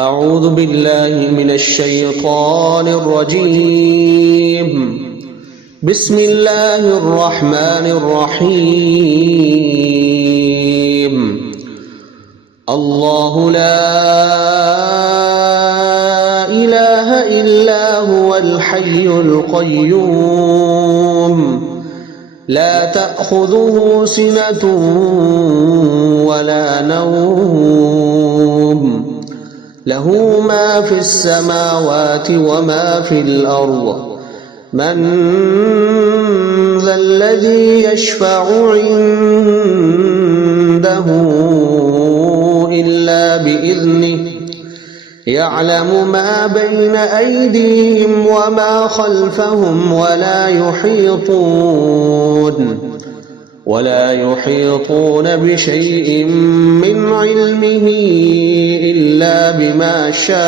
أعوذ بالله من الشيطان الرجيم. بسم الله الرحمن الرحيم. الله لا إله إلا هو الحي القيوم لا تأخذه سنة ولا نوم له ما في السماوات وما في الأرض من ذا الذي يشفع عنده إلا بإذنه يعلم ما بين أيديهم وما خلفهم ولا يحيطون بشيء من علمه إلا بما شاء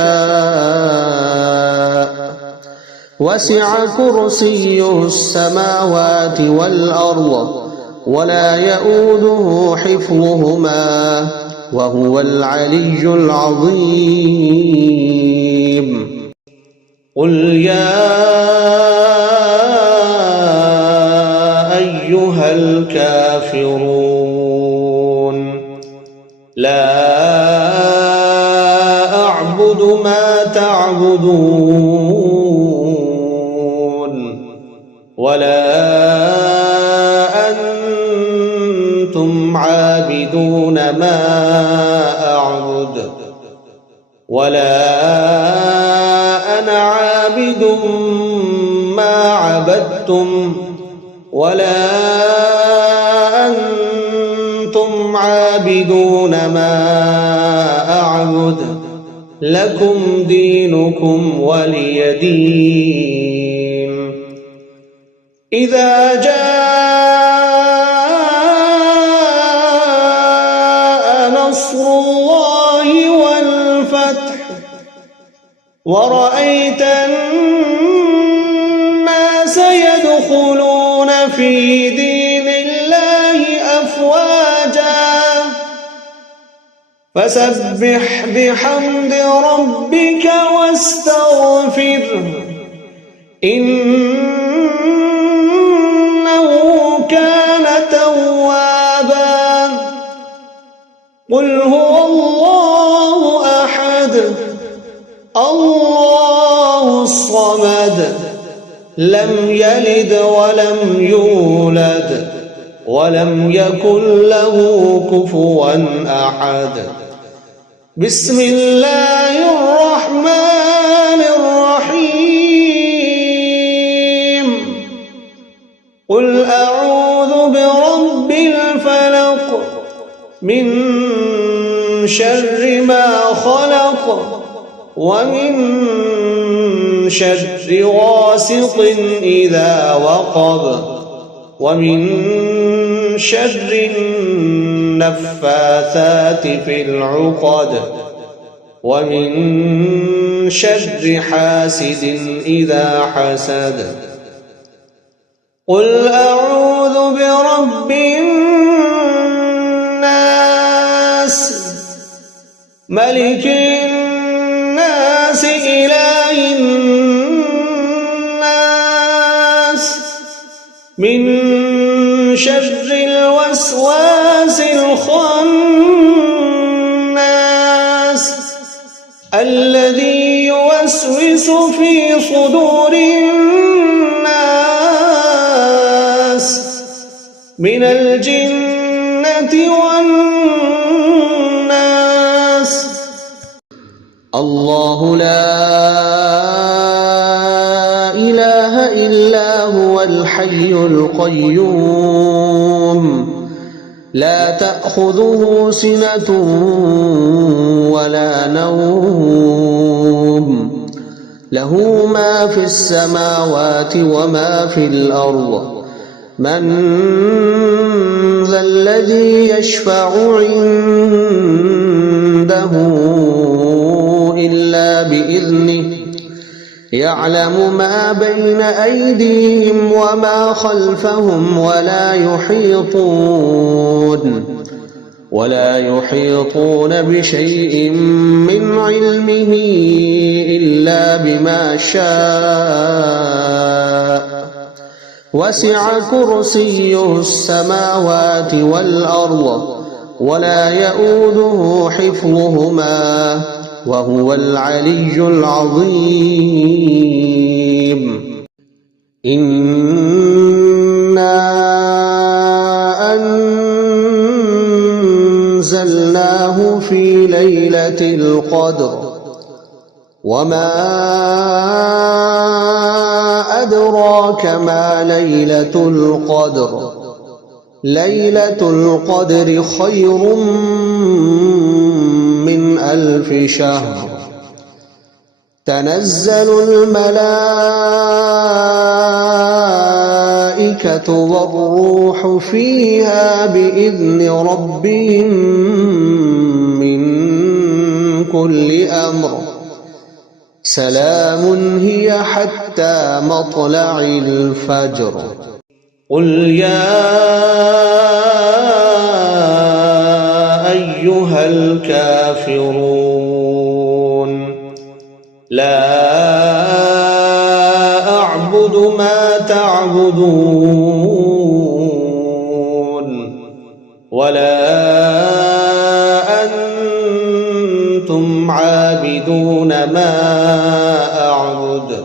وسع كرسيه السماوات والأرض ولا يؤوده حفظهما وهو العلي العظيم. قل يا أيها الكافرون لا أعبد ما تعبدون ولا أنتم عابدون ما أعبد ولا أنا عابد ما عبدتم ولا أنتم عابدون ما أعبد لكم دينكم ولي دين. إذا جاء نصر الله والفتح ورأيت الناس يدخلون في دين الله أفواجا فسبح بحمد ربك واستغفره إنه كان توابا. قل هو الله أحد الله الصمد لم يلد ولم يولد ولم يكن له كفوا أحد. بسم الله الرحمن الرحيم. قل أعوذ برب الفلق من شر ما خلق ومن شر غاسق إذا وقب ومن شر النفاثات في العقد ومن شر حاسد إذا حسد. قل أعوذ برب الناس ملك الناس إله الناس من شر الوسواس الخناس الذي يوسوس في صدور الناس من الجنة والناس. الله لا إله إلا هو الحي القيوم لا تأخذه سنة ولا نوم له ما في السماوات وما في الأرض من ذا الذي يشفع عنده إلا بإذنه يعلم ما بين أيديهم وما خلفهم ولا يحيطون بشيء من علمه إلا بما شاء وسع كرسيه السماوات والأرض ولا يؤوده حفظهما وهو العلي العظيم إنا أنزلناه في ليلة القدر وما أدراك ما ليلة القدر ليلة القدر خير من 1000 شهر تنزل الملائكة والروح فيها بإذن ربهم من كل أمر سلام هي حتى مطلع الفجر قل يا أيها الكافرون لا أعبد ما تعبدون ولا أنتم عابدون ما أعبد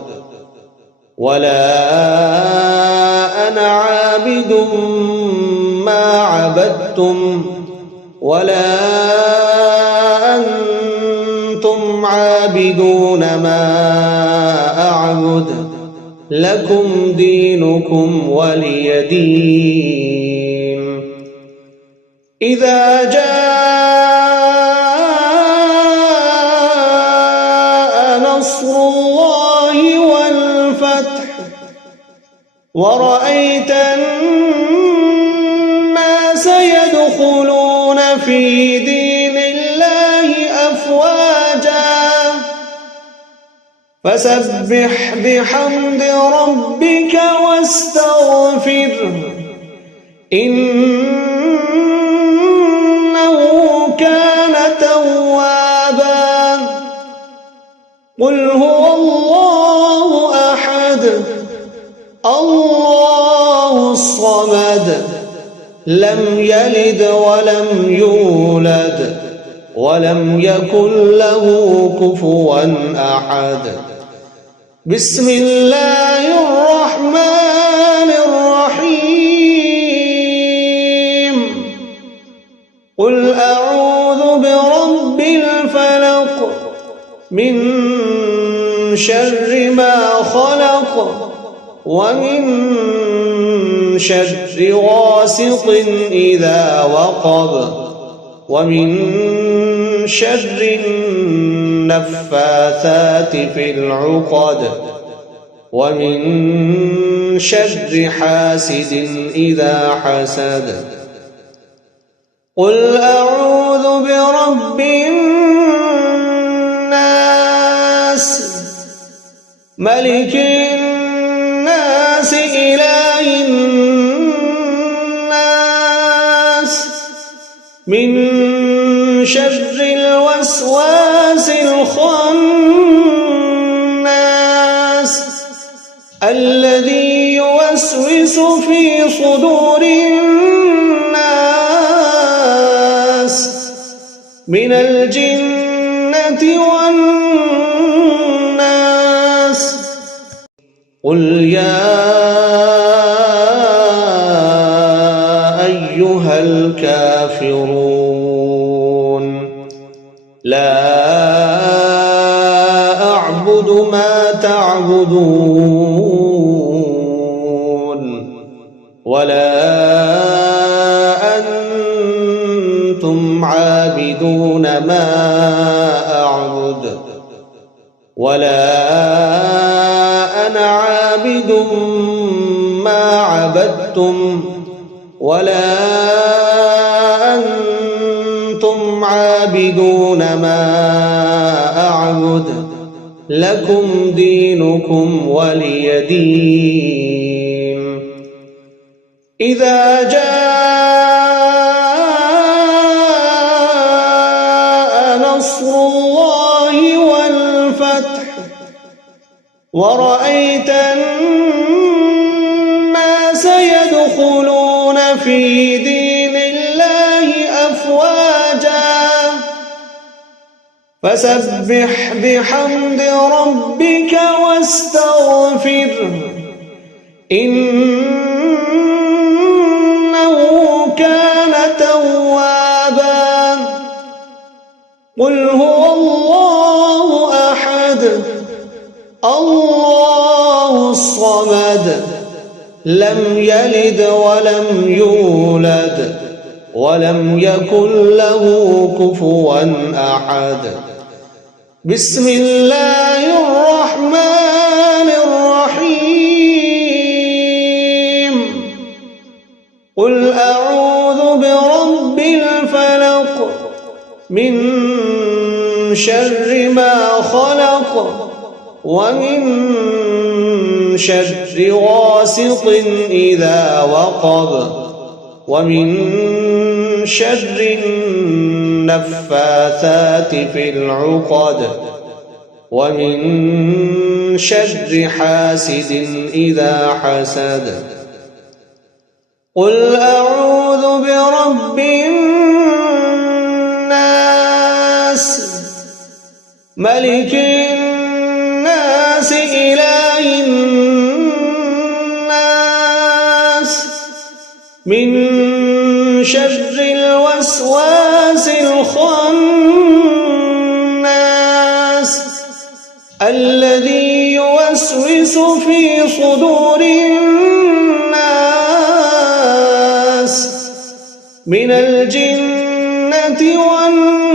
ولا أنا عابد ما عبدتم ولا أنتم عابدون ما أعبد لكم دينكم ولي دين إذا جاء نصر الله والفتح ورأيت الناس يدخلون في دين الله أفواجا فسبح بحمد ربك واستغفره إنه كان توابا قل هو الله أحد الله الصمد لم يلد ولم يولد ولم يكن له كفوا أحد بسم الله الرحمن الرحيم قل أعوذ برب الفلق من شر ما خلق ومن شر غاسق إذا وقب ومن شر النفاثات في العقد ومن شر حاسد إذا حسد قل أعوذ برب الناس ملك الناس إله الناس من شر الوسواس الخناس الذي يوسوس في صدور الناس من الجنة والناس قل يا أيها الكافرون لا أعبد ما تعبدون ولا أنتم عابدون ما أعبد ولا أنا عابد ما عبدتم ولا أنتم عابدون ما أعبد لكم دينكم ولي دين إذا جاء ورأيت الناس يدخلون في دين الله أفواجا فسبح بحمد ربك واستغفره إنه كان توابا قل هو الله أحد الله الصمد لم يلد ولم يولد ولم يكن له كفوا أحد بسم الله الرحمن الرحيم قل أعوذ برب الفلق من شر ما خلق ومن شر غاسق إذا وقب ومن شر النفاثات في العقد ومن شر حاسد إذا حسد قل أعوذ برب الناس ملك الناس إله الناس من شر الوسواس الخناس الذي يوسوس في صدور الناس من الجنة والناس